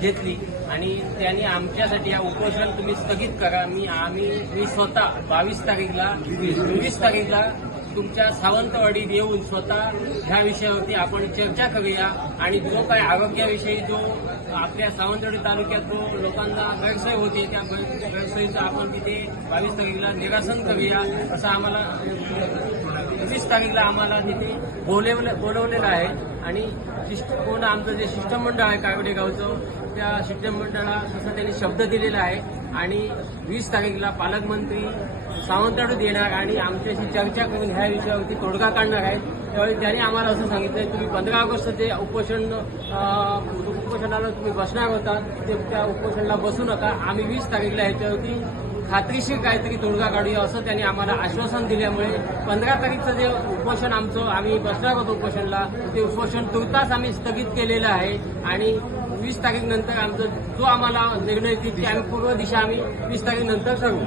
घेतली आणि त्यांनी आमच्यासाठी या उपोषण तुम्ही स्थगित करा. मी स्वतः 22 तारीखला 24 तारीखला तुमच्या सावंतवाडीत येऊन स्वतः ह्या विषयावरती आपण चर्चा करूया आणि जो काय आरोग्याविषयी जो आपल्या सावंतवाडी तालुक्यात जो लोकांना गैरसोय होते त्या गैरसोयीचं आपण तिथे 22 तारीखला निरासन करूया असं आम्हाला 20 तारीखला आम्हाला तिथे बोलवलेलं आहे. आणि पूर्ण आमचं जे शिष्टमंडळ आहे कागडे गावचं त्या शिष्टमंडळाला तसं त्यांनी शब्द दिलेला आहे आणि 20 तारीखला पालकमंत्री सावंतवाडीत येणार आणि आमच्याशी चर्चा करून ह्या विषयावरती तोडगा काढणार आहेत. त्यावेळी त्यांनी आम्हाला असं सांगितलं तुम्ही 15 ऑगस्ट जे उपोषणाला तुम्ही बसणार होता ते त्या उपोषणाला बसू नका. आम्ही 20 तारीखला ह्याच्यावरती खात्रीशीर काहीतरी तोडगा काढूया असं त्यांनी आम्हाला आश्वासन दिल्यामुळे 15 तारीखचं जे उपोषण आमचं आम्ही बसणार होतो उपोषणला ते उपोषण तुर्तास आम्ही स्थगित केलेलं आहे आणि 20 तारीख नंतर आमचं जो आम्हाला निर्णय येतील ती आम्ही पूर्व दिशा आम्ही 20 तारीख नंतर ठरवू.